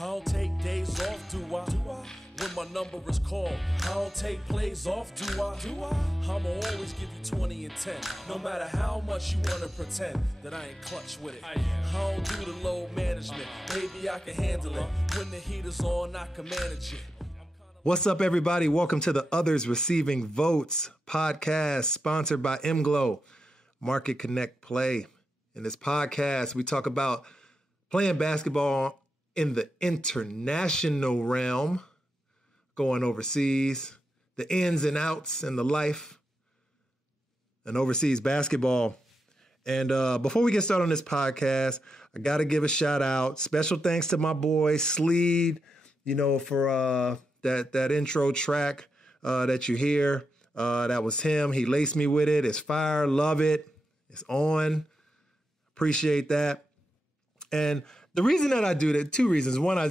I don't take days off, do I? When my number is called, I don't take plays off, do I? I'ma always give you 20 and 10, no matter how much you wanna pretend that I ain't clutch with it. I don't do the load management, maybe I can handle it. When the heat is on, I can manage it. What's up, everybody? Welcome to the Others Receiving Votes podcast, sponsored by MGlow, Market Connect Play. In this podcast, we talk about playing basketball in the international realm, going overseas, the ins and outs and the life and overseas basketball. And before we get started on this podcast, I got to give a shout out. Special thanks to my boy Sleed, for that intro track that you hear. That was him. He laced me with it. It's fire. Love it. It's on. Appreciate that. And the reason that I do that, two reasons. One, I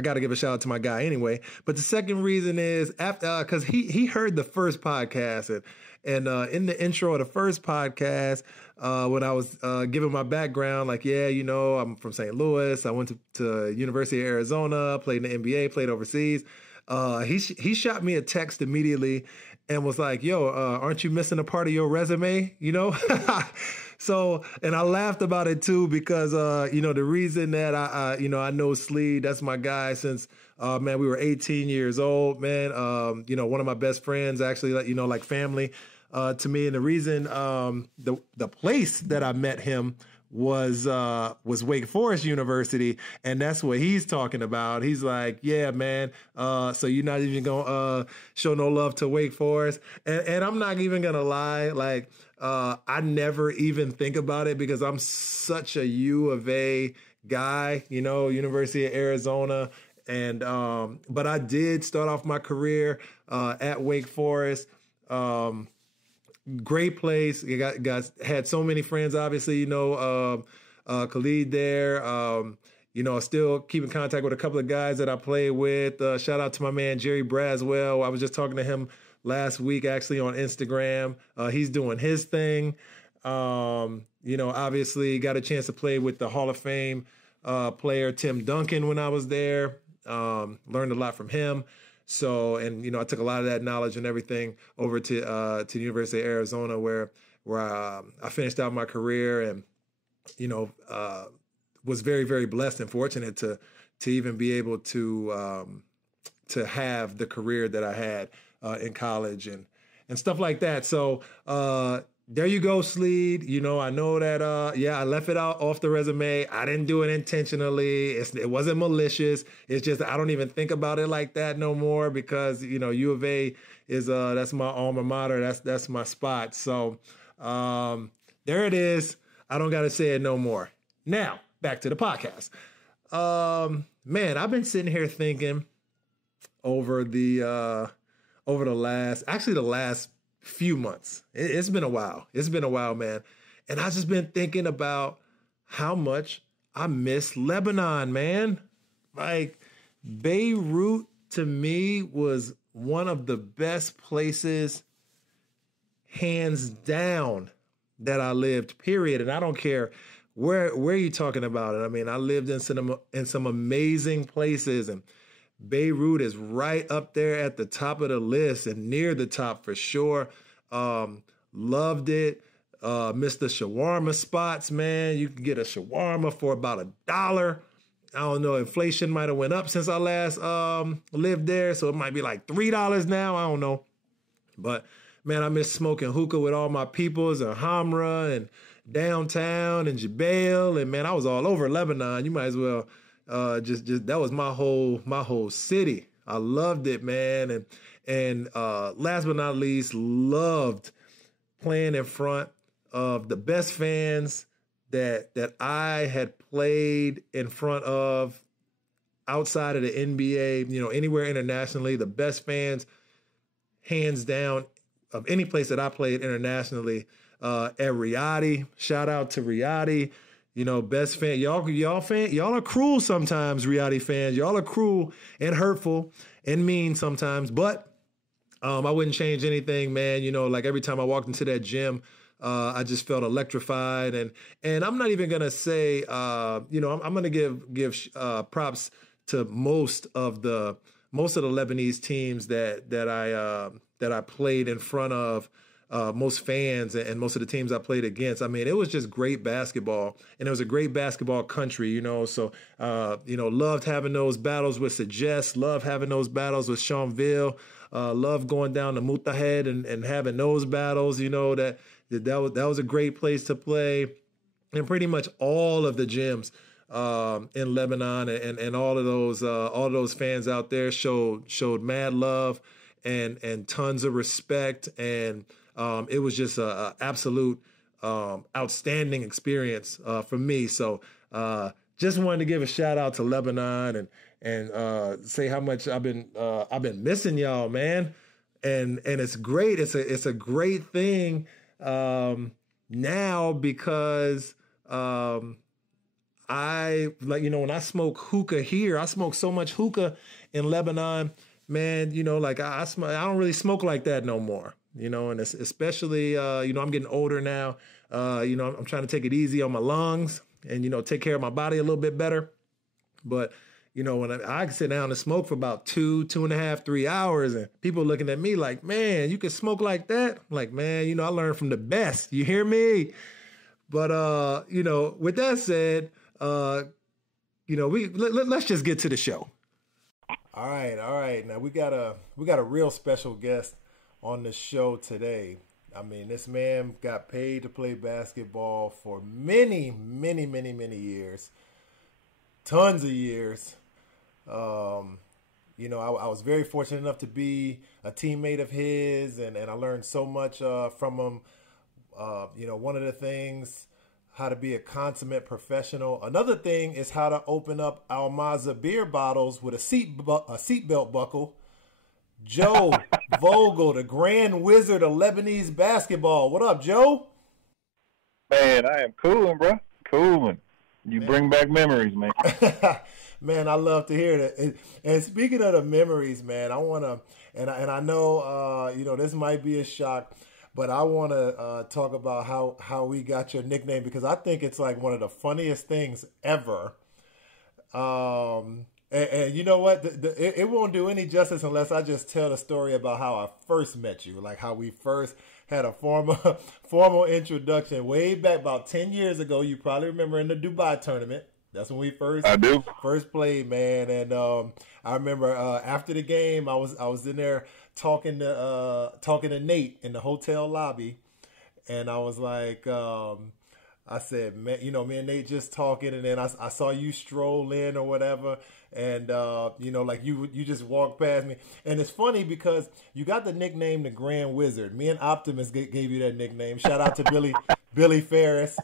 got to give a shout out to my guy anyway. But the second reason is after because he heard the first podcast and in the intro of the first podcast, when I was giving my background, like, I'm from St. Louis. I went to University of Arizona, played in the NBA, played overseas. He shot me a text immediately and was like, aren't you missing a part of your resume? So, and I laughed about it too, because, the reason that I know Sleed, that's my guy since, we were 18 years old, man. One of my best friends, actually, like family, to me. And the reason, the place that I met him was Wake Forest University. And that's what he's talking about. He's like, yeah, man. So you're not even going to show no love to Wake Forest. And I'm not even going to lie. Like, I never even think about it because I'm such a U of A guy, University of Arizona. And, but I did start off my career, at Wake Forest. Great place. You had so many friends, obviously, Khalid there. Still keep in contact with a couple of guys that I played with. Shout out to my man, Jerry Braswell. I was just talking to him last week, actually, on Instagram. He's doing his thing. Obviously got a chance to play with the Hall of Fame player, Tim Duncan, when I was there. Learned a lot from him. So, and, I took a lot of that knowledge and everything over to the University of Arizona, where I finished out my career and, was very, very blessed and fortunate to even be able to have the career that I had in college and stuff like that. So, there you go, Sleed. I know that, I left it out off the resume. I didn't do it intentionally. It wasn't malicious. It's just, I don't even think about it like that no more because, U of A is, that's my alma mater. That's my spot. So, there it is. I don't got to say it no more. Now, back to the podcast. I've been sitting here thinking over the last few months. It's been a while. It's been a while, man. And I've just been thinking about how much I miss Lebanon, man. Like, Beirut to me was one of the best places, hands down, that I lived, period. And I don't care where you're talking about it. I mean, I lived in some amazing places, and Beirut is right up there at the top of the list and near the top for sure. Loved it. Missed the shawarma spots, man. You can get a shawarma for about $1. I don't know. Inflation might have went up since I last lived there, so it might be like $3 now. I don't know. But man, I miss smoking hookah with all my peoples in Hamra and downtown and Jebel. And man, I was all over Lebanon. You might as well. Just that was my whole city. I loved it, man. And last but not least, loved playing in front of the best fans that I had played in front of outside of the NBA, anywhere internationally. The best fans, hands down, of any place that I played internationally, at Riyadi. Shout out to Riyadi. Best fan. Y'all are cruel sometimes, Riyadi fans. Y'all are cruel and hurtful and mean sometimes, but I wouldn't change anything, man. Like every time I walked into that gym, I just felt electrified, and I'm not even gonna say, I'm gonna give props to most of the Lebanese teams that I played in front of, most fans and most of the teams I played against. I mean, it was just great basketball, and it was a great basketball country, you know. So, loved having those battles with Suggest, loved having those battles with Chauville, loved going down to Mutahed and having those battles, you know, that was a great place to play. And pretty much all of the gyms in Lebanon and all of those fans out there showed mad love and tons of respect, and it was just a absolute outstanding experience for me. So just wanted to give a shout out to Lebanon and say how much I've been missing y'all, man. And it's great. It's a great thing now because I like, you know, when I smoke hookah here, I smoke so much hookah in Lebanon, man, you know, like I don't really smoke like that no more, you know, and especially, you know, I'm getting older now, you know, I'm trying to take it easy on my lungs and, you know, take care of my body a little bit better. But, you know, when I can sit down and smoke for about 2.5, 3 hours and people looking at me like, man, you can smoke like that? I'm like, man, you know, I learned from the best. You hear me? But, you know, with that said, you know, let's just get to the show. All right. Now we got a real special guest on the show today. I mean, this man got paid to play basketball for many, many, many, many years, tons of years. You know, I was very fortunate enough to be a teammate of his, and I learned so much from him. You know, one of the things, how to be a consummate professional. Another thing is how to open up Almaza beer bottles with a seatbelt buckle. Joe Vogel, the grand wizard of Lebanese basketball. What up, Joe? Man, I am cooling, bro. Cooling. You bring back memories, man. Man, I love to hear that. And speaking of the memories, man, I want to, and I know, you know, this might be a shock, but I want to talk about how we got your nickname, because I think it's like one of the funniest things ever. And you know what? It won't do any justice unless I just tell the story about how I first met you, like how we first had a formal introduction way back about 10 years ago. You probably remember in the Dubai tournament. That's when we first played, man. And I remember after the game, I was in there talking to Nate in the hotel lobby, and I was like, I said, man, you know, me and Nate just talking, and then I saw you stroll in or whatever, and you know, like you just walked past me, and it's funny because you got the nickname the Grand Wizard. Me and Optimus gave you that nickname. Shout out to Billy Ferris,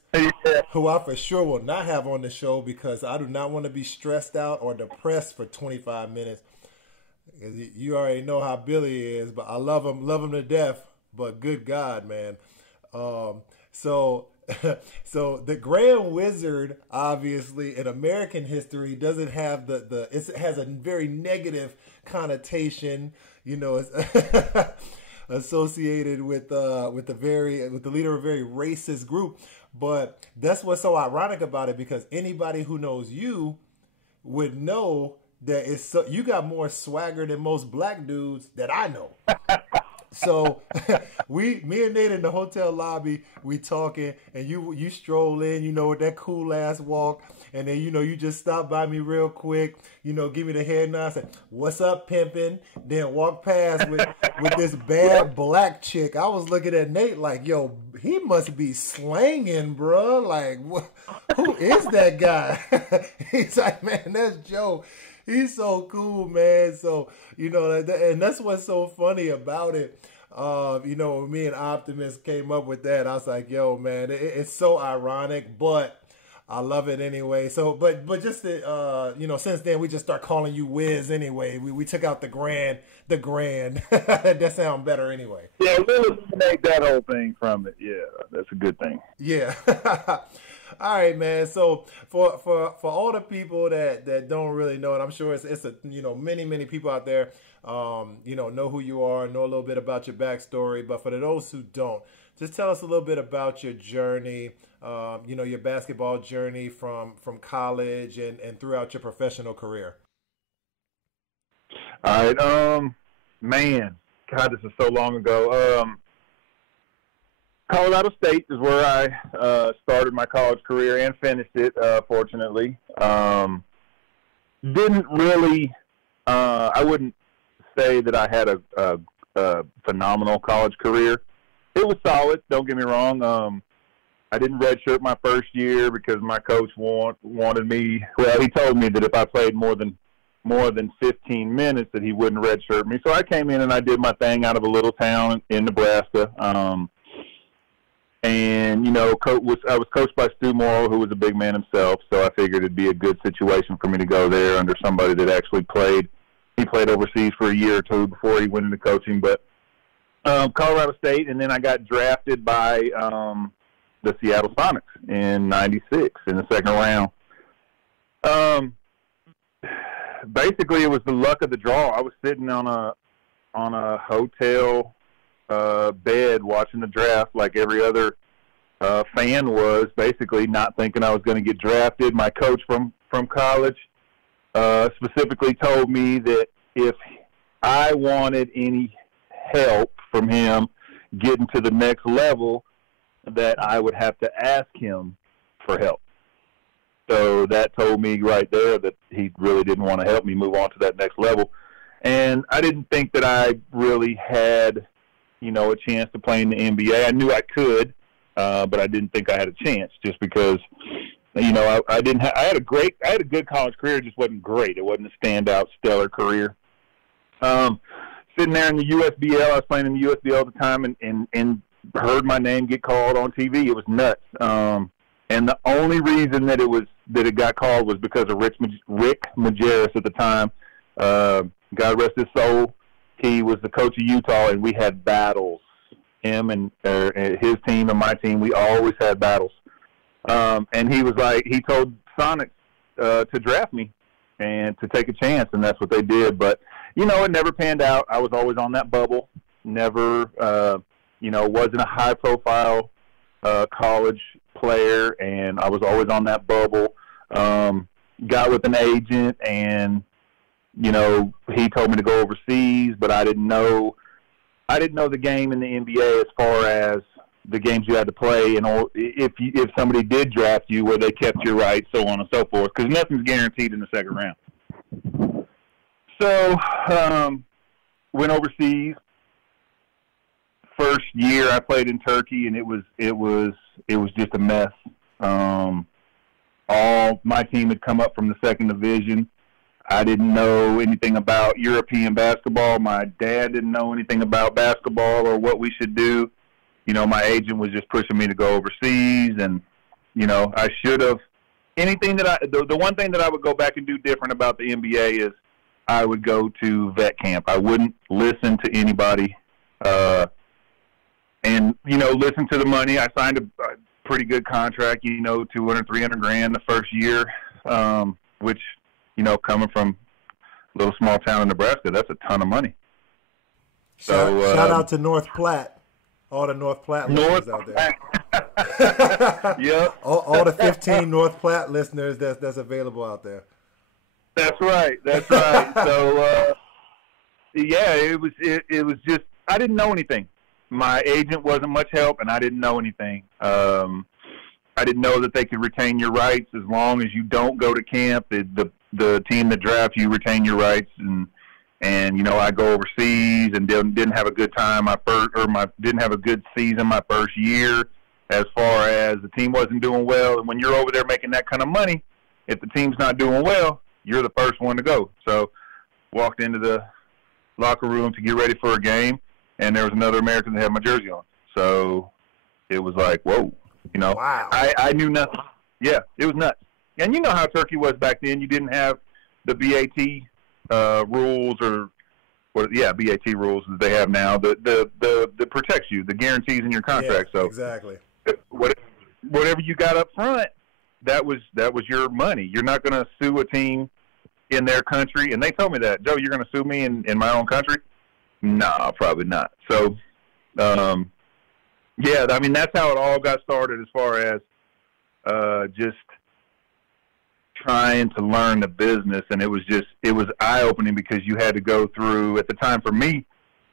who I for sure will not have on the show because I do not want to be stressed out or depressed for 25 minutes. You already know how Billy is, but I love him to death. But good God, man. So the Grand Wizard, obviously, in American history, doesn't have it has a very negative connotation, you know, it's associated with the leader of a very racist group. But that's what's so ironic about it, because anybody who knows you would know that you got more swagger than most black dudes that I know. So me and Nate in the hotel lobby, we talking, and you stroll in, you know, with that cool ass walk, and then, you know, you just stop by me real quick, you know, give me the head nod, say, "What's up, pimpin'?" Then walk past with this bad black chick. I was looking at Nate like, yo, he must be slanging, bro. Like, who is that guy? He's like, man, that's Joe. He's so cool, man. So, you know, and that's what's so funny about it. You know, me and Optimus came up with that. I was like, yo, man, it's so ironic, but I love it anyway. So, but just to, you know, since then we just start calling you Wiz anyway. We took out the grand. That sounds better anyway. Yeah, we'll eliminate that whole thing from it. Yeah, that's a good thing. Yeah. All right, man. So for all the people that don't really know it, I'm sure it's a, you know, many people out there, you know who you are, know a little bit about your backstory. But for those who don't, just tell us a little bit about your journey, you know, your basketball journey from college and throughout your professional career. All right. Man, God, this is so long ago. Colorado State is where I started my college career and finished it, fortunately. Didn't really I wouldn't say that I had a phenomenal college career. It was solid, don't get me wrong. I didn't redshirt my first year because my coach wanted me. Well, he told me that if I played more than 15 minutes that he wouldn't redshirt me. So I came in and I did my thing out of a little town in Nebraska. And, you know, I was coached by Stu Morrill, who was a big man himself, so I figured it'd be a good situation for me to go there under somebody that actually played. He played overseas for a year or two before he went into coaching. But Colorado State, and then I got drafted by the Seattle Sonics in '96 in the second round. Basically, it was the luck of the draw. I was sitting on a hotel bed watching the draft like every other fan was, basically not thinking I was going to get drafted. My coach from college specifically told me that if I wanted any help from him getting to the next level, that I would have to ask him for help. So that told me right there that he really didn't want to help me move on to that next level. And I didn't think that I really had, you know, a chance to play in the NBA. I knew I could, but I didn't think I had a chance just because, you know, I had a good college career. It just wasn't great. It wasn't a standout, stellar career. Sitting there in the USBL, I was playing in the USBL at the time and heard my name get called on TV. It was nuts. And the only reason that it got called was because of Rick Majerus at the time. God rest his soul. He was the coach of Utah, and we had battles. Him and his team and my team, we always had battles. And he told Sonics to draft me and to take a chance, and that's what they did. But, you know, it never panned out. I was always on that bubble. Never, wasn't a high-profile college player, and I was always on that bubble. Got with an agent, and, you know, he told me to go overseas, but I didn't know the game in the NBA as far as the games you had to play, and if somebody did draft you, where they kept your rights, so on and so forth, because nothing's guaranteed in the second round. So went overseas. First year I played in Turkey, and it was just a mess. All my team had come up from the second division. I didn't know anything about European basketball. My dad didn't know anything about basketball or what we should do. You know, my agent was just pushing me to go overseas, and, you know, I should have. The one thing that I would go back and do different about the NBA is I would go to vet camp. I wouldn't listen to anybody and, you know, listen to the money. I signed a pretty good contract, you know, $200,000, $300,000 the first year, which, you know, coming from a little small town in Nebraska, that's a ton of money. So shout out to North Platte. All the North Platte listeners out there. Yep. All the 15 North Platte listeners that's available out there. That's right. So, yeah, it was just, I didn't know anything. My agent wasn't much help, and I didn't know anything. I didn't know that they could retain your rights as long as you don't go to camp. The team that drafts you retain your rights, and you know, I go overseas and didn't have a good time. Didn't have a good season my first year, as far as the team wasn't doing well. And when you're over there making that kind of money, if the team's not doing well, you're the first one to go. So, walked into the locker room to get ready for a game, and there was another American that had my jersey on. So it was like, whoa, you know. Wow. I knew nothing. Yeah, it was nuts. And you know how Turkey was back then. You didn't have the BAT rules BAT rules that they have now that protects you, the guarantees in your contract. Yeah, so exactly. Whatever you got up front, that was your money. You're not going to sue a team in their country. And they told me that, Joe, you're going to sue me in my own country? No, probably not. So, yeah, I mean, that's how it all got started as far as just trying to learn the business, and it was eye-opening because you had to go through, at the time for me,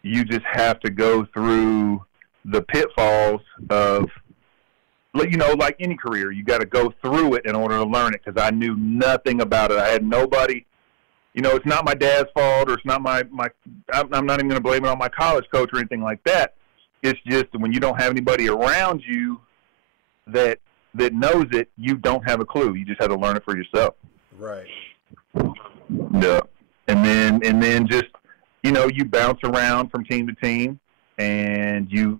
you just have to go through the pitfalls of, like any career, you got to go through it in order to learn it, because I knew nothing about it. I had nobody, it's not my dad's fault, or it's not I'm not even going to blame it on my college coach or anything like that. It's just when you don't have anybody around you that knows it, you don't have a clue. You just have to learn it for yourself. Right. Yeah. And then just, you bounce around from team to team, and you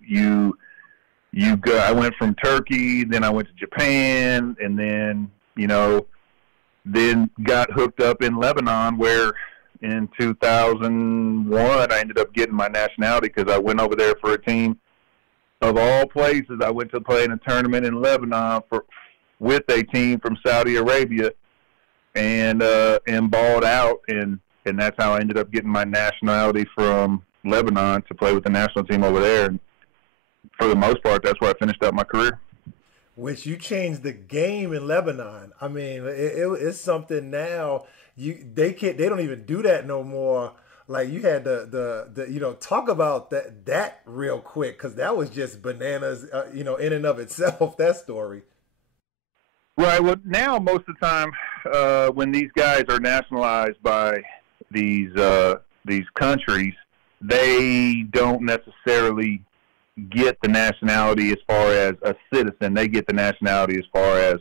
go. I went from Turkey, then I went to Japan, and then, then got hooked up in Lebanon, where in 2001 I ended up getting my nationality because I went over there for a team. Of all places, I went to play in a tournament in Lebanon with a team from Saudi Arabia, and balled out, and that's how I ended up getting my nationality from Lebanon to play with the national team over there. And for the most part, that's where I finished up my career. Which you changed the game in Lebanon. I mean, it's something now. They don't even do that no more. Like, you had the talk about that real quick, because that was just bananas, in and of itself, that story. Right. Well, now most of the time, when these guys are nationalized by these countries, they don't necessarily get the nationality as far as a citizen. They get the nationality as far as,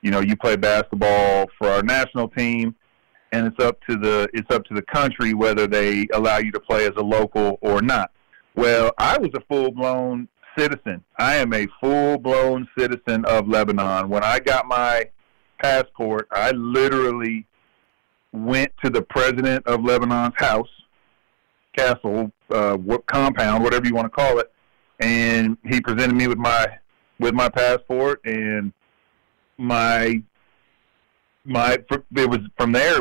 you play basketball for our national team, and it's up to the country whether they allow you to play as a local or not. Well, I was a full-blown citizen. I am a full-blown citizen of Lebanon. When I got my passport, I literally went to the president of Lebanon's house, castle, compound, whatever you want to call it, and he presented me with my passport, and it was from there.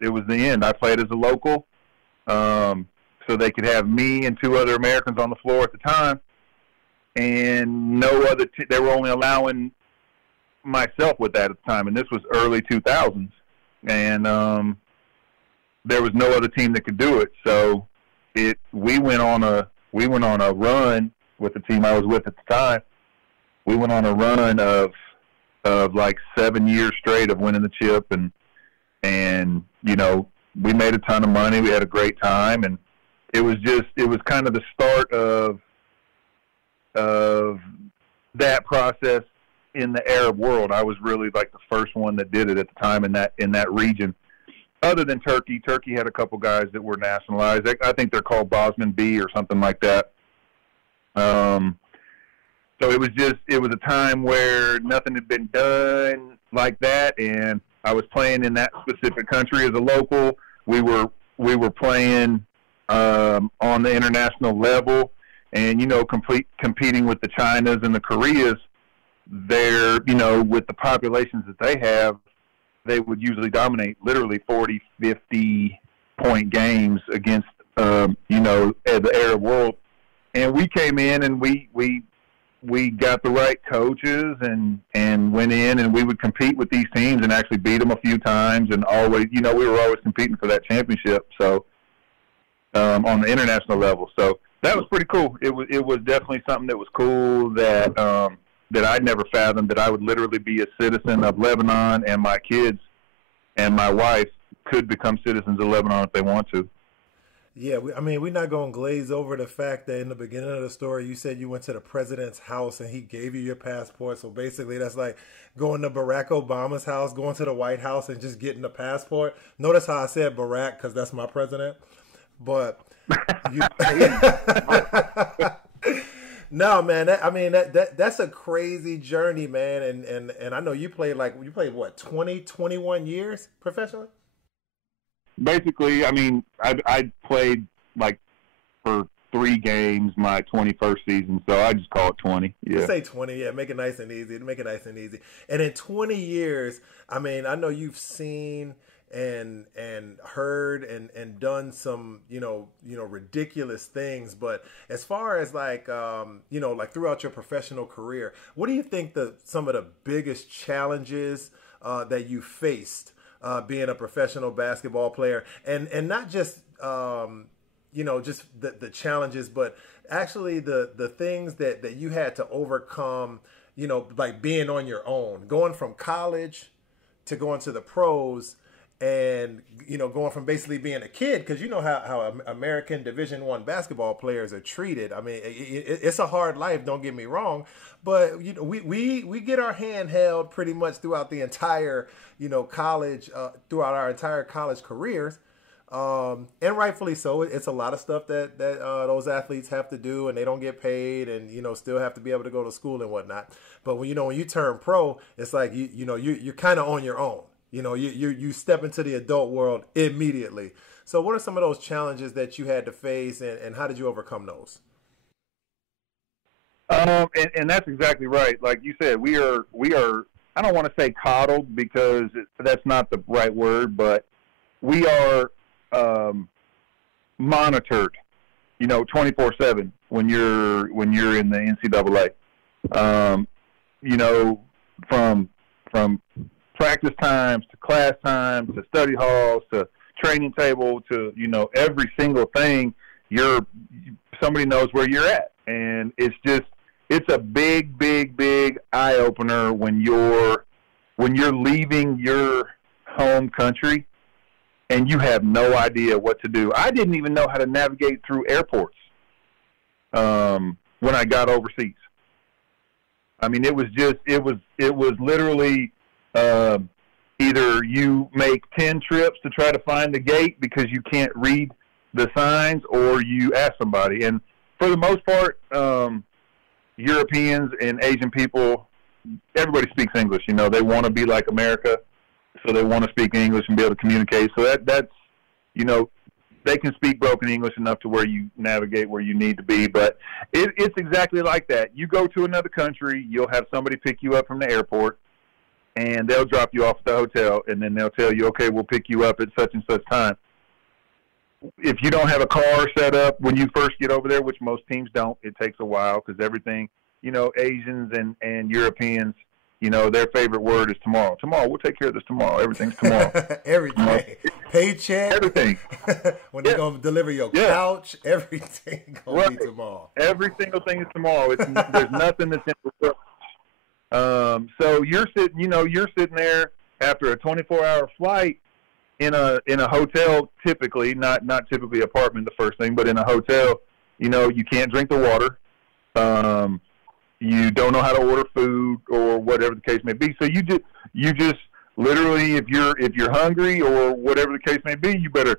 It was the end. I played as a local, so they could have me and two other Americans on the floor at the time, and no other. They were only allowing myself with that at the time, and this was early 2000s, and there was no other team that could do it. So we went on a run with the team I was with at the time. We went on a run of like 7 years straight of winning the chip, and we made a ton of money. We had a great time, and it was kind of the start of that process in the Arab world. I was really like the first one that did it at the time in that region. Other than Turkey had a couple guys that were nationalized. I think they're called Bosman B or something like that. So it was a time where nothing had been done like that, and I was playing in that specific country as a local. We were playing on the international level, and competing with the Chinas and the Koreas. They're with the populations that they have, they would usually dominate literally 40, 50 point games against the Arab world. And we came in and we got the right coaches and went in, and we would compete with these teams and actually beat them a few times, and always, we were always competing for that championship. So on the international level, so that was pretty cool. It was definitely something that was cool that I'd never fathomed, that I would literally be a citizen of Lebanon, and my kids and my wife could become citizens of Lebanon if they want to. Yeah, we're not going to glaze over the fact that in the beginning of the story, you said you went to the president's house and he gave you your passport. So basically, that's like going to Barack Obama's house, going to the White House and just getting a passport. Notice how I said Barack, because that's my president. But no, man. That's a crazy journey, man. And I know you played what, 20, 21 years professionally? Basically, I played like for 3 games my 21st season, so I just call it 20. Yeah. Let's say 20, yeah, make it nice and easy. And in 20 years, I know you've seen and heard and done some, ridiculous things, but as far as like throughout your professional career, what do you think some of the biggest challenges that you faced being a professional basketball player, and not just just the challenges, but actually the things that you had to overcome, like being on your own, going from college to going to the pros, and going from basically being a kid, because you know how American Division I basketball players are treated. I mean, it's a hard life, don't get me wrong, but we get our hand held pretty much throughout the entire college, throughout our entire college careers, and rightfully so. It's a lot of stuff that those athletes have to do, and they don't get paid, and still have to be able to go to school and whatnot. But when you turn pro, it's like you're kind of on your own. You step into the adult world immediately. So what are some of those challenges that you had to face, and how did you overcome those? And that's exactly right. Like you said, we are, I don't want to say coddled, because that's not the right word, but we are monitored, 24/7 when you're in the NCAA. From practice times to class times to study halls to training table to every single thing, somebody knows where you're at, and it's a big eye opener when you're leaving your home country and you have no idea what to do. I didn't even know how to navigate through airports when I got overseas. I mean, it was literally either you make 10 trips to try to find the gate because you can't read the signs, or you ask somebody. And for the most part, Europeans and Asian people, everybody speaks English. They want to be like America, so they want to speak English and be able to communicate. So that's they can speak broken English enough to where you navigate where you need to be. But it's exactly like that. You go to another country, you'll have somebody pick you up from the airport, and they'll drop you off at the hotel, and then they'll tell you, okay, we'll pick you up at such and such time. If you don't have a car set up when you first get over there, which most teams don't, it takes a while, because everything, Asians and Europeans, their favorite word is tomorrow. Tomorrow, we'll take care of this tomorrow. Everything's tomorrow. Everything. Paycheck. Everything. When they're going to deliver your couch, everything going to be tomorrow. Every single thing is tomorrow. There's nothing that's in the book. So you're sitting there after a 24-hour flight in a hotel, typically, not typically apartment the first thing, but in a hotel, you can't drink the water. You don't know how to order food or whatever the case may be. So you just literally, if you're hungry or whatever the case may be, you better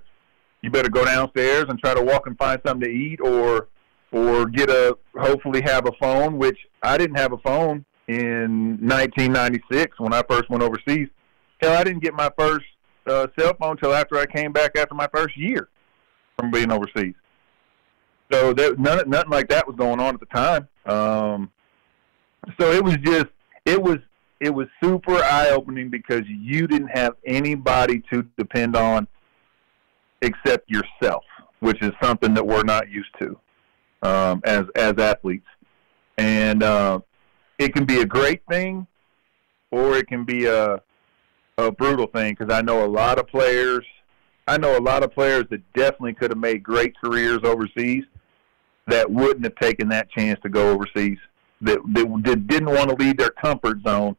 go downstairs and try to walk and find something to eat, or hopefully have a phone, which I didn't have a phone in 1996 when I first went overseas. Hell, I didn't get my first cell phone until after I came back after my first year from being overseas. So nothing like that was going on at the time. So it was super eye-opening, because you didn't have anybody to depend on except yourself, which is something that we're not used to as athletes. And it can be a great thing, or it can be a brutal thing, because I know a lot of players that definitely could have made great careers overseas that wouldn't have taken that chance to go overseas, that didn't want to leave their comfort zone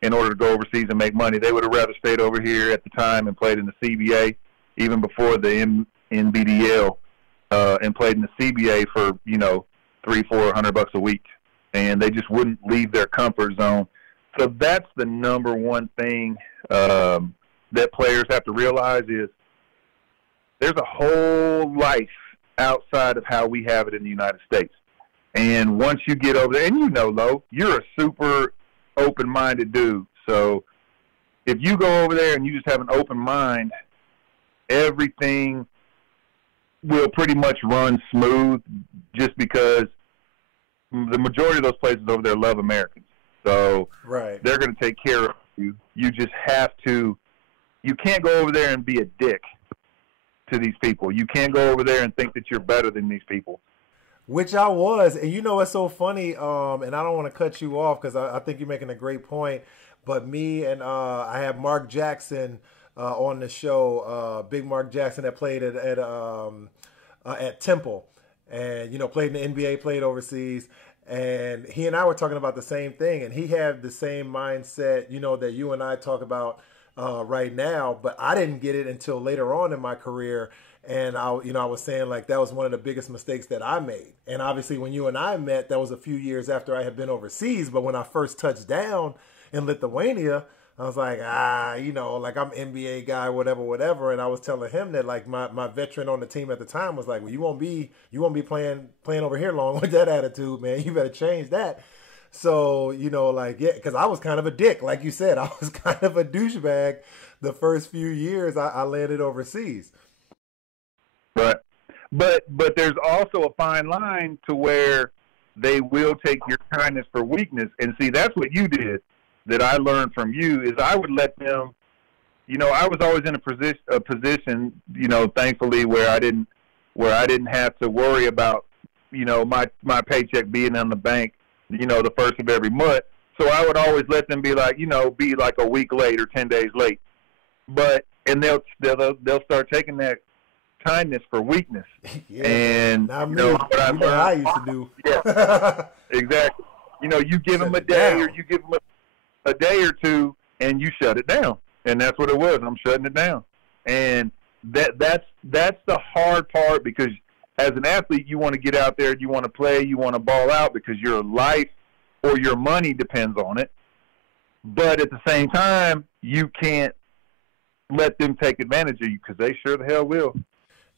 in order to go overseas and make money. They would have rather stayed over here at the time and played in the CBA, even before the NBDL, and played in the CBA for $300-400 a week, and they just wouldn't leave their comfort zone. So that's the number one thing that players have to realize, is there's a whole life outside of how we have it in the United States. And once you get over there, and Lo, you're a super open-minded dude. So if you go over there and you just have an open mind, everything will pretty much run smooth, just because the majority of those places over there love Americans. So right, they're going to take care of you. You just have to – you can't go over there and be a dick to these people. You can't go over there and think that you're better than these people. Which I was. And it's so funny, and I don't want to cut you off, because I think you're making a great point. but me and I have Mark Jackson on the show. Big Mark Jackson that played at Temple, and played in the NBA, played overseas. And he and I were talking about the same thing, and he had the same mindset, that you and I talk about right now. But I didn't get it until later on in my career, and I was saying like that was one of the biggest mistakes that I made. And obviously, when you and I met, that was a few years after I had been overseas. But when I first touched down in Lithuania, I was like, like I'm NBA guy, whatever. And I was telling him that like my veteran on the team at the time was like, well, you won't be playing over here long with that attitude, man. You better change that. So, because I was kind of a dick. Like you said, I was kind of a douchebag the first few years I landed overseas. But there's also a fine line to where they will take your kindness for weakness. And see, that's what you did. That I learned from you is I would let them, I was always in a position, thankfully where I didn't have to worry about, my paycheck being in the bank, the first of every month. So I would always let them be like, be like a week late or 10 days late. And they'll start taking that kindness for weakness. Yeah, and what I used to do. Yeah, exactly. You give them a day or you give them a day or two, and you shut it down, and that's what it was. I'm shutting it down, and that's the hard part, because as an athlete, you want to get out there, you want to play, you want to ball out because your life or your money depends on it. But at the same time, you can't let them take advantage of you, because they sure the hell will.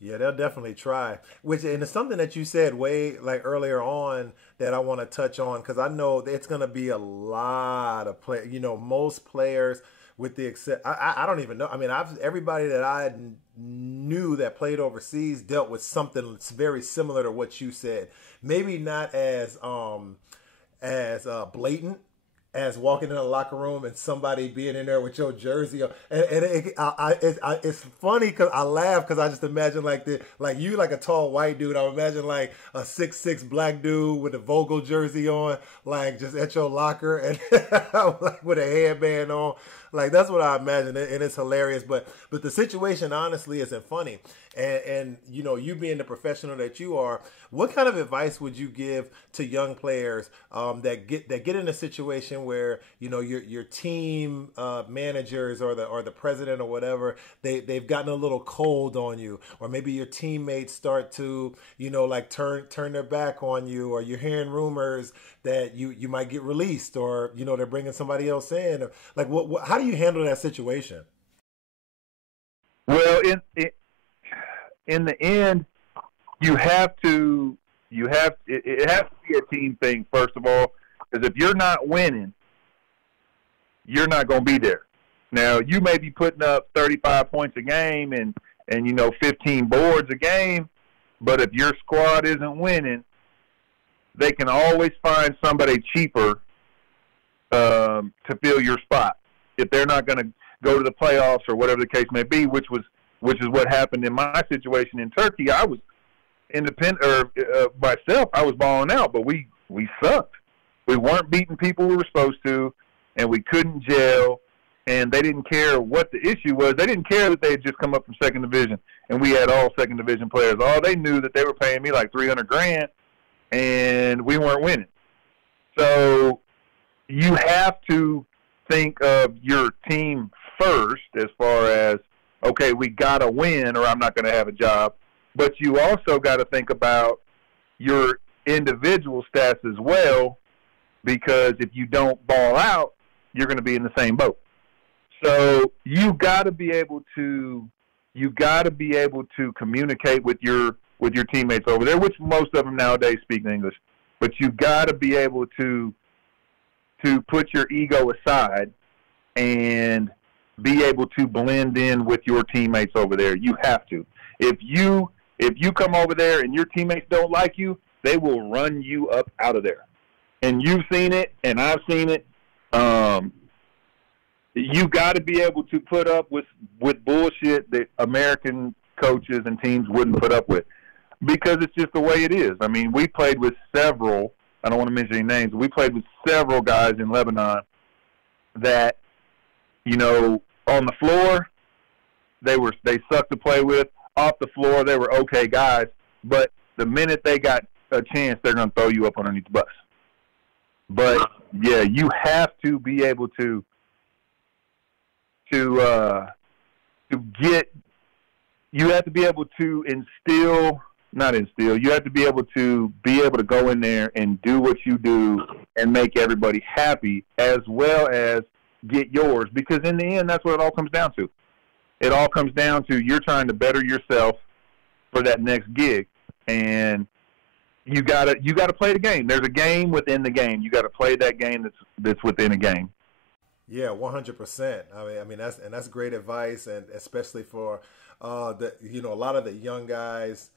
Yeah, they'll definitely try. And it's something that you said way like earlier on that I want to touch on, because I know it's going to be a lot of play. Most players, with the except, I don't even know. I mean, everybody that I knew that played overseas dealt with something that's very similar to what you said. Maybe not as blatant as walking in a locker room and somebody being in there with your jersey on. It's funny because I laugh because I just imagine like you like a tall white dude. I imagine like a 6'6" black dude with a Vogel jersey on, like just at your locker and like with a headband on. Like that's what I imagine, and it's hilarious. But the situation honestly isn't funny. And you being the professional that you are, what kind of advice would you give to young players that get in a situation where your team managers or the president or whatever, they've gotten a little cold on you, or maybe your teammates start to like turn their back on you, or you're hearing rumors that you might get released, or they're bringing somebody else in, or like how do you handle that situation? Well, in the end, it has to be a team thing, first of all, because if you're not winning, you're not going to be there. Now, you may be putting up 35 points a game and 15 boards a game, but if your squad isn't winning, they can always find somebody cheaper to fill your spot if they're not going to go to the playoffs or whatever the case may be, which is what happened in my situation in Turkey. I was independent myself. I was balling out, but we sucked. We weren't beating people we were supposed to, and we couldn't gel. And they didn't care what the issue was. They didn't care that they had just come up from second division, and we had all second division players. All they knew that they were paying me like $300,000, and we weren't winning. So you have to think of your team first as far as, okay, we got to win or I'm not going to have a job. But you also got to think about your individual stats as well, because if you don't ball out, you're going to be in the same boat. So you got to be able to communicate with your teammates over there, which most of them nowadays speak English. But you got to be able to put your ego aside and be able to blend in with your teammates over there. You have to. If you come over there and your teammates don't like you, they will run you up out of there. And you've seen it, and I've seen it. You got to be able to put up with bullshit that American coaches and teams wouldn't put up with, because it's just the way it is. I mean, we played with several, I don't want to mention any names, we played with several guys in Lebanon that, on the floor, they sucked to play with. Off the floor, they were okay guys. But the minute they got a chance, they're going to throw you up underneath the bus. But, yeah, you have to be able to get – you have to be able to you have to be able to go in there and do what you do and make everybody happy, as well as get yours. Because in the end, that's what it all comes down to. It all comes down to you're trying to better yourself for that next gig, and you gotta play the game. There's a game within the game. You got to play that game that's within a game. Yeah, 100%. I mean that's great advice, and especially for a lot of the young guys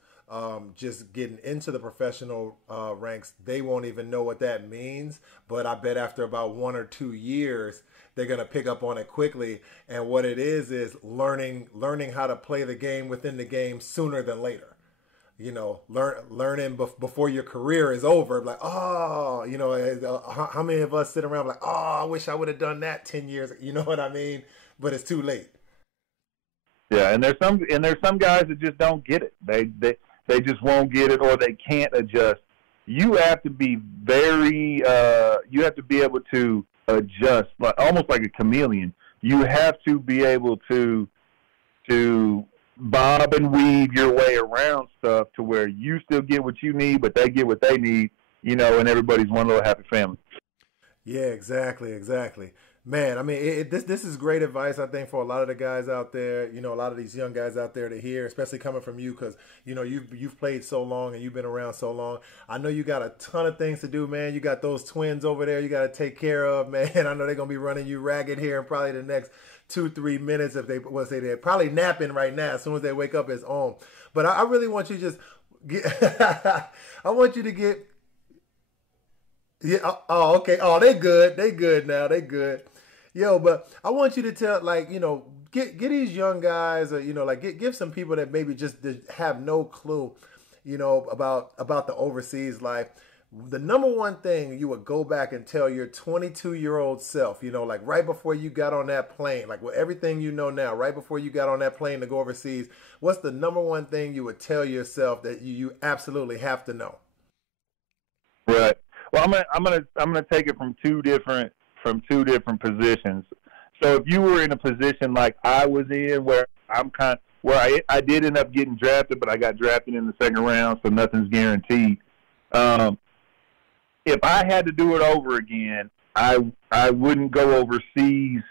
just getting into the professional ranks. They won't even know what that means, but I bet after about 1 or 2 years, they're going to pick up on it quickly. And what it is learning how to play the game within the game sooner than later. Learning before your career is over. Like, how many of us sit around like, I wish I would have done that 10 years. You know what I mean? But it's too late. Yeah, and there's some guys that just don't get it. They just won't get it, or they can't adjust. You have to be you have to be able to adjust, almost like a chameleon. You have to be able to bob and weave your way around stuff to where you still get what you need, but they get what they need, and everybody's one little happy family. Yeah, exactly. Man, I mean, this is great advice, I think, for a lot of the guys out there, a lot of these young guys out there to hear, especially coming from you, because, you've played so long and you've been around so long. I know you got a ton of things to do, man. You got those twins over there you got to take care of, man. I know they're going to be running you ragged here in probably the next 2-3 minutes if they're probably napping right now. As soon as they wake up, it's on. But I really want you to just I want you to get. Yeah. Oh, okay. Oh, they good. They good now. They good. Yo, but I want you to tell, get these young guys, or give some people that maybe just have no clue, about the overseas life. The number one thing you would go back and tell your 22-year-old self, right before you got on that plane, with everything you know now, right before you got on that plane to go overseas, what's the number one thing you would tell yourself that you absolutely have to know? Right. Well, I'm gonna take it from two different positions. So if you were in a position like I was in, where I did end up getting drafted, but I got drafted in the second round, so nothing's guaranteed. If I had to do it over again, I wouldn't go overseas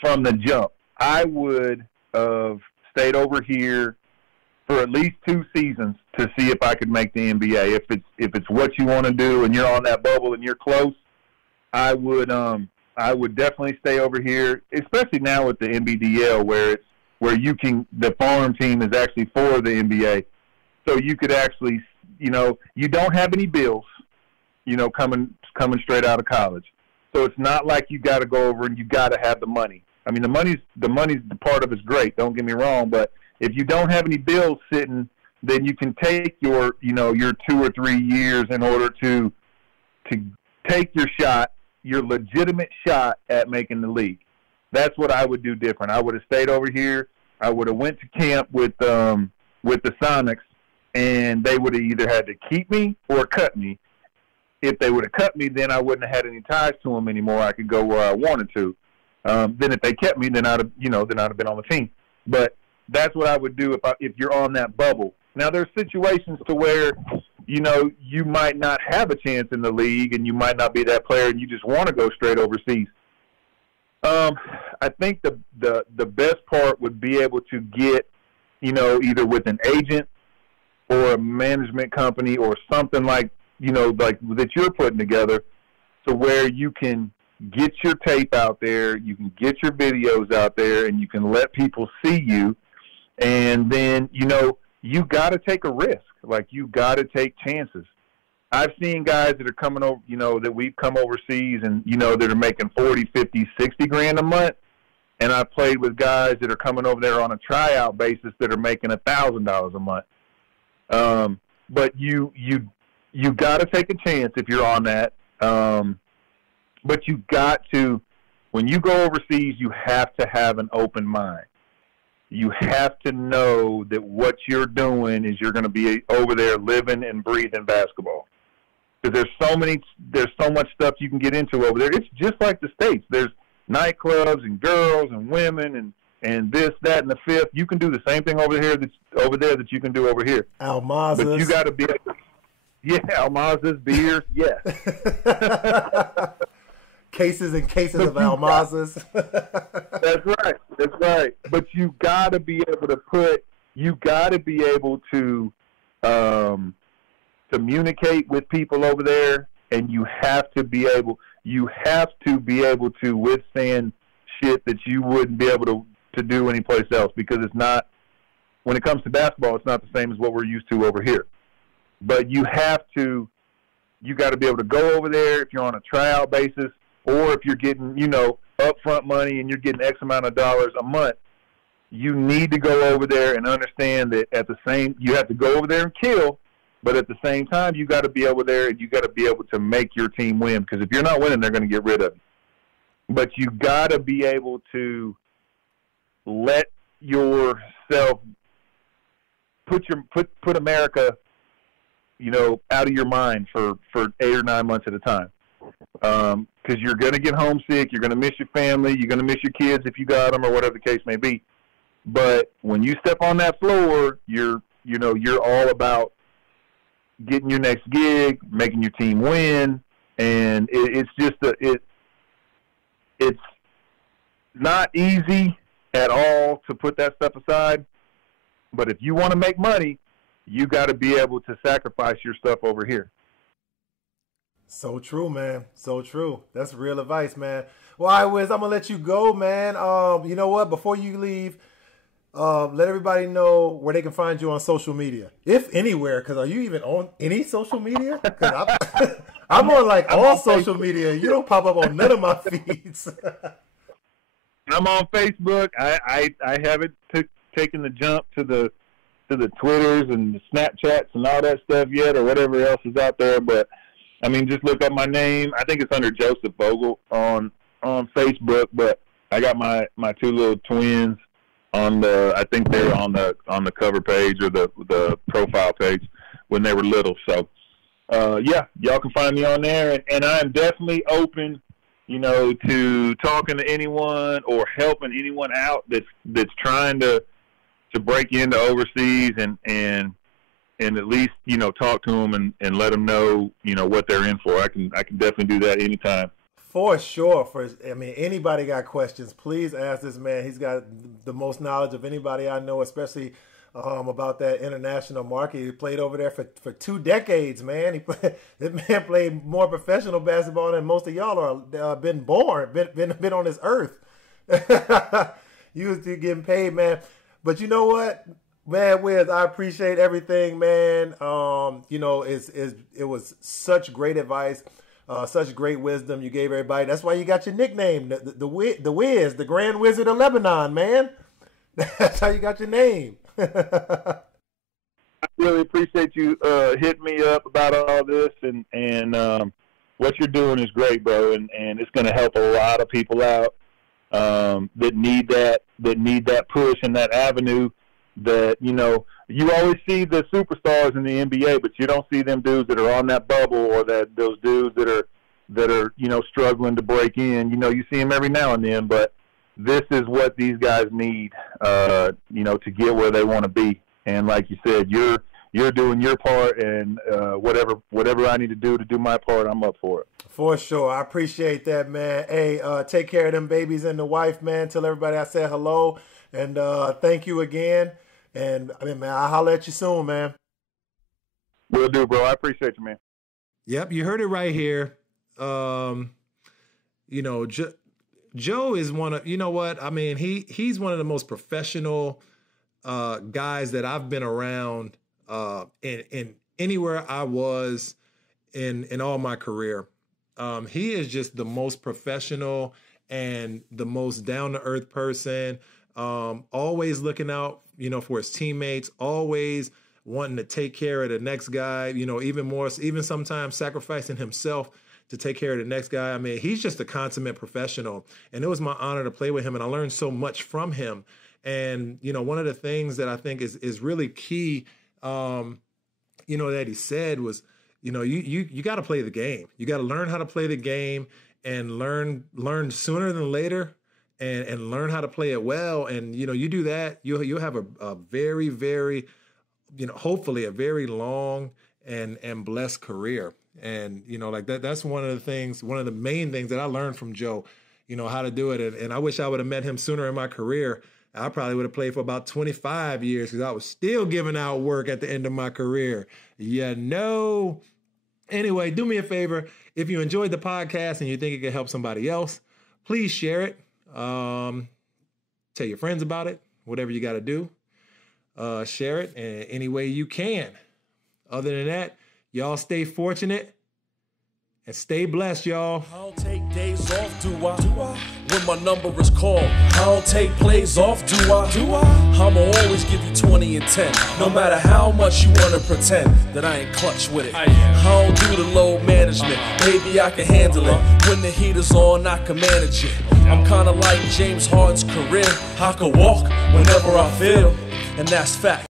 from the jump. I would have stayed over here for at least 2 seasons to see if I could make the NBA. If it's what you want to do and you're on that bubble and you're close, I would definitely stay over here, especially now with the NBDL, where the farm team is actually for the NBA, so you could actually, you don't have any bills, coming straight out of college, so it's not like you got to go over and you got to have the money. I mean, the money's the part of it's great. Don't get me wrong, but if you don't have any bills sitting, then you can take your 2 or 3 years in order to take your legitimate shot at making the league. That's what I would do different. I would have stayed over here. I would have went to camp with the Sonics, and they would have either had to keep me or cut me. If they would have cut me, then I wouldn't have had any ties to them anymore. I could go where I wanted to. Then if they kept me, then I'd have been on the team. But that's what I would do if you're on that bubble. Now, there's situations to where, you might not have a chance in the league and you might not be that player and you just want to go straight overseas. I think the best part would be able to get, either with an agent or a management company or something like that you're putting together, to where you can get your tape out there, you can get your videos out there, and you can let people see you. And then, you got to take a risk. You got to take chances. I've seen guys that are coming over, that we've come overseas and, that are making 40, 50, 60 grand a month. And I've played with guys that are coming over there on a tryout basis that are making $1,000 a month. But you got to take a chance if you're on that. But you got to when you go overseas, you have to have an open mind. You have to know that what you're doing is you're going to be over there living and breathing basketball. Because there's so much stuff you can get into over there. It's just like the States. There's nightclubs and girls and women and this, that, and the fifth. You can do the same thing over there that you can do over here. Almazas. But you got to be able to, Almazas, beers, yes. Cases and cases of Almazas. That's right. But you got to be able to communicate with people over there, and you have to be able to withstand shit that you wouldn't be able to do anyplace else, because it's not, when it comes to basketball, it's not the same as what we're used to over here. But you got to be able to go over there if you're on a tryout basis, or if you're getting, upfront money and you're getting X amount of dollars a month. You need to go over there and understand that you have to go over there and kill, but at the same time, you got to be over there and you got to be able to make your team win, because if you're not winning, they're going to get rid of you. But you got to be able to let yourself put America, out of your mind for 8 or 9 months at a time. Because you're going to get homesick, you're going to miss your family, you're going to miss your kids if you got them, or whatever the case may be. But when you step on that floor, you're all about getting your next gig, making your team win, and it's not easy at all to put that stuff aside. But if you want to make money, you got to be able to sacrifice your stuff over here. So true, man. So true. That's real advice, man. Well, all right, Wiz, I'm going to let you go, man. You know what? Before you leave, let everybody know where they can find you on social media, if anywhere, because are you even on any social media? Because I'm on all social media. You don't pop up on none of my feeds. I'm on Facebook. I haven't taken the jump to the Twitters and the Snapchats and all that stuff yet, or whatever else is out there. But I mean, just look up my name. I think it's under Joseph Vogel on Facebook. But I got my two little twins on I think they're on the cover page or the profile page when they were little. So y'all can find me on there, and I am definitely open, to talking to anyone or helping anyone out that's trying to break into overseas and at least, talk to them and let them know, what they're in for. I can definitely do that anytime. For sure. Anybody got questions, please ask this man. He's got the most knowledge of anybody I know, especially about that international market. He played over there for 2 decades, man. That man played more professional basketball than most of y'all are been on this earth. You was getting paid, man. But you know what, man, Wiz, I appreciate everything, man. It was such great advice, such great wisdom you gave everybody. That's why you got your nickname, the Wiz, the Grand Wizard of Lebanon, man. That's how you got your name. I really appreciate you hitting me up about all this, and what you're doing is great, bro, and it's going to help a lot of people out that need that push and that avenue. That you always see the superstars in the NBA, but you don't see them dudes that are on that bubble, or those dudes that are struggling to break in. You see them every now and then, but this is what these guys need, to get where they want to be. And like you said, you're doing your part, and whatever I need to do my part, I'm up for it. For sure. I appreciate that, man. Hey, take care of them babies and the wife, man. Tell everybody I said hello, and thank you again. And man, I'll holler at you soon, man. Will do, bro. I appreciate you, man. Yep, you heard it right here. Joe is one of, he's one of the most professional guys that I've been around in anywhere I was in all my career. He is just the most professional and the most down-to-earth person, always looking out, for his teammates, always wanting to take care of the next guy, even sometimes sacrificing himself to take care of the next guy. I mean, he's just a consummate professional, and it was my honor to play with him, and I learned so much from him. And, you know, one of the things that I think is really key, you know, that he said was, you know, you got to play the game. You got to learn how to play the game and learn sooner than later and learn how to play it well. And, you know, you do that, you'll have a very, very, you know, hopefully a very long and blessed career. And, you know, like that's one of the main things that I learned from Joe, you know, how to do it. And I wish I would have met him sooner in my career. I probably would have played for about 25 years because I was still giving out work at the end of my career. You know. Anyway, do me a favor. If you enjoyed the podcast and you think it could help somebody else, please share it. Tell your friends about it. Whatever you got to do. Share it in any way you can. Other than that, y'all stay fortunate and stay blessed, y'all. I don't take days off, do I? When my number is called, I don't take plays off, do I? I'ma always give you 20 and 10, no matter how much you wanna pretend that I ain't clutch with it. I don't do the load management, maybe I can handle it. When the heat is on, I can manage it. I'm kinda like James Harden's career, I can walk whenever I feel, and that's fact.